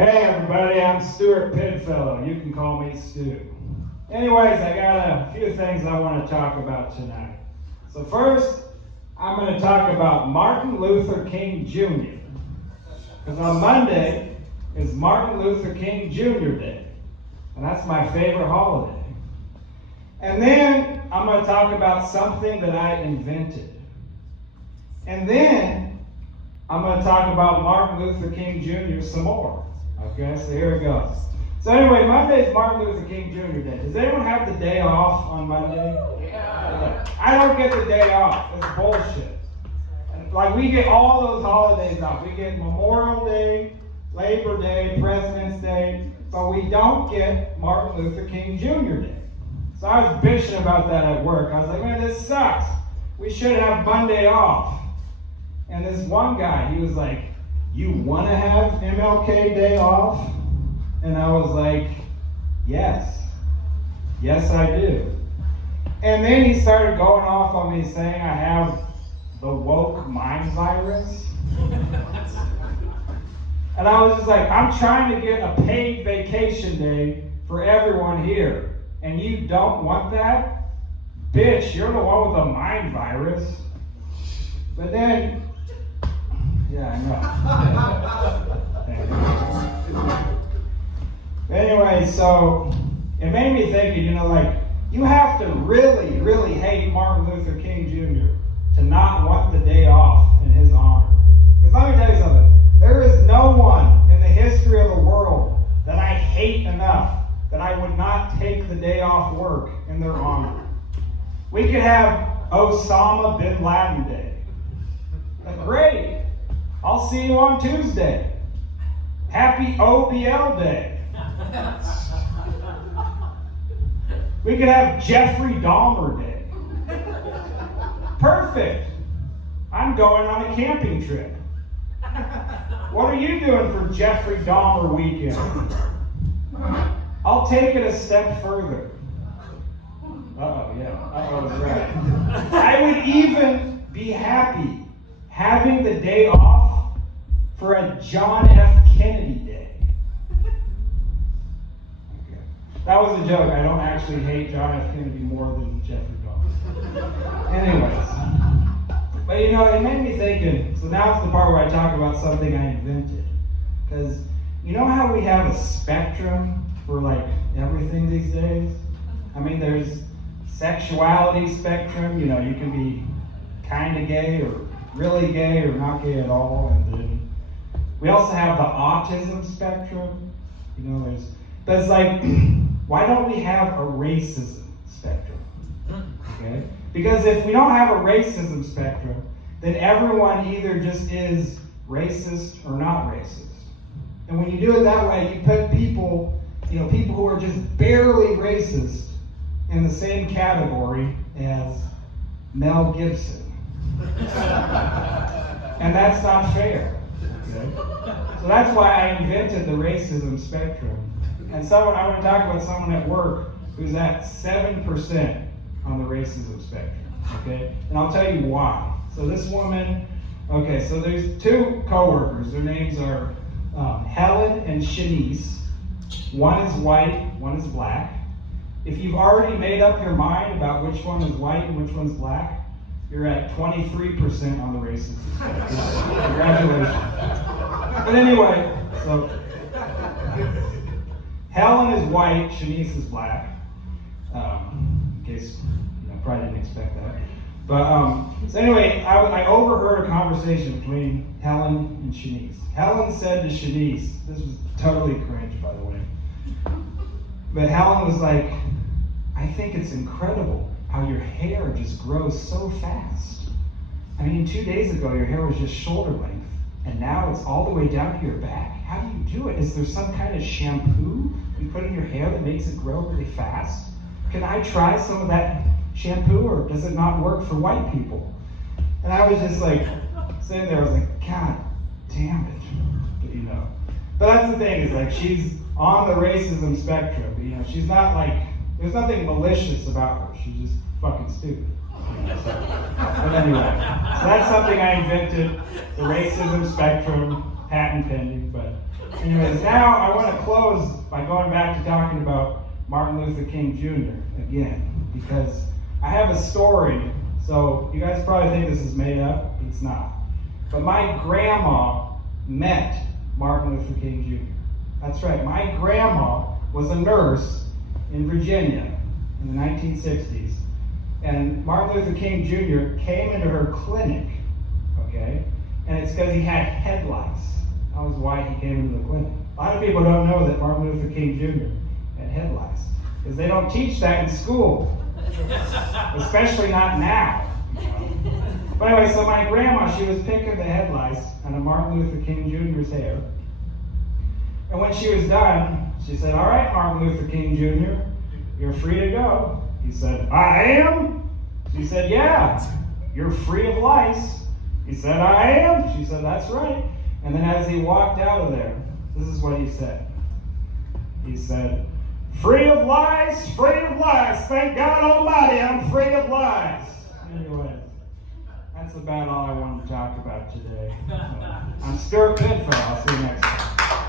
Hey everybody, I'm Stewart Pidfellow. You can call me Stu. Anyways, I got a few things I want to talk about tonight. So first, I'm going to talk about Martin Luther King Jr. Because on Monday is Martin Luther King Jr. Day. And that's my favorite holiday. And then I'm going to talk about something that I invented. And then I'm going to talk about Martin Luther King Jr. some more. Okay, so here it goes. So anyway, Monday is Martin Luther King Jr. Day. Does anyone have the day off on Monday? Yeah. I don't get the day off. It's bullshit. Like, we get all those holidays off. We get Memorial Day, Labor Day, President's Day, but we don't get Martin Luther King Jr. Day. So I was bitching about that at work. I was like, man, this sucks. We should have Monday off. And this one guy, he was like, you want to have MLK Day off? And I was like, yes. Yes, I do. And then he started going off on me saying I have the woke mind virus. And I was just like, I'm trying to get a paid vacation day for everyone here. And you don't want that? Bitch, you're the one with the mind virus. But then, yeah, I know. Anyway, so it made me thinking, like, you have to really, really hate Martin Luther King Jr. to not want the day off in his honor. Because let me tell you something. There is no one in the history of the world that I hate enough that I would not take the day off work in their honor. We could have Osama bin Laden Day. Great. I'll see you on Tuesday. Happy OBL Day. We could have Jeffrey Dahmer Day. Perfect. I'm going on a camping trip. What are you doing for Jeffrey Dahmer weekend? I'll take it a step further. Uh-oh, yeah. Uh-oh, that's right. I would even be happy having the day off for a John F. Kennedy Day. Okay. That was a joke. I don't actually hate John F. Kennedy more than Jeffrey Dahmer. Anyways. But it made me thinking, so now it's the part where I talk about something I invented. Because you know how we have a spectrum for like everything these days? I mean, there's sexuality spectrum, you can be kind of gay or really gay or not gay at all. And then we also have the autism spectrum. But it's like, why don't we have a racism spectrum? Okay? Because if we don't have a racism spectrum, then everyone either just is racist or not racist. And when you do it that way, you put people who are just barely racist in the same category as Mel Gibson. And that's not fair. Okay? So that's why I invented the racism spectrum. And I want to talk about someone at work who's at 7% on the racism spectrum. Okay? And I'll tell you why. So this woman, so there's two coworkers. Their names are Helen and Shanice. One is white, one is black. If you've already made up your mind about which one is white and which one's black, you're at 23% on the racism spectrum. Congratulations. But anyway, so Helen is white, Shanice is black. In case probably didn't expect that. But so anyway, I overheard a conversation between Helen and Shanice. Helen said to Shanice, this was totally cringe, by the way. But Helen was like, I think it's incredible how your hair just grows so fast. I mean, 2 days ago, your hair was just shoulder length, and now it's all the way down to your back. How do you do it? Is there some kind of shampoo you put in your hair that makes it grow really fast? Can I try some of that shampoo, or does it not work for white people? And I was just like, sitting there, I was like, God damn it. But that's the thing, is like, she's on the racism spectrum. She's not like, there's nothing malicious about her. She's just fucking stupid. But anyway, so that's something I invented, the racism spectrum, patent pending. But Anyways, now I want to close by going back to talking about Martin Luther King Jr. again, because I have a story. So you guys probably think this is made up. It's not. But my grandma met Martin Luther King Jr. That's right. My grandma was a nurse in Virginia in the 1960s. And Martin Luther King Jr. came into her clinic, okay? And it's because he had head lice. That was why he came into the clinic. A lot of people don't know that Martin Luther King Jr. had head lice, because they don't teach that in school, especially not now. But anyway, so my grandma, she was picking the head lice out of Martin Luther King Jr.'s hair. And when she was done, she said, "All right, Martin Luther King Jr., you're free to go." He said, "I am?" She said, "Yeah, you're free of lice." He said, "I am?" She said, "That's right." And then as he walked out of there, this is what he said. He said, "Free of lice, free of lice. Thank God Almighty, I'm free of lice." Anyway, that's about all I wanted to talk about today. I'm Stewart Pidfellow. I'll see you next time.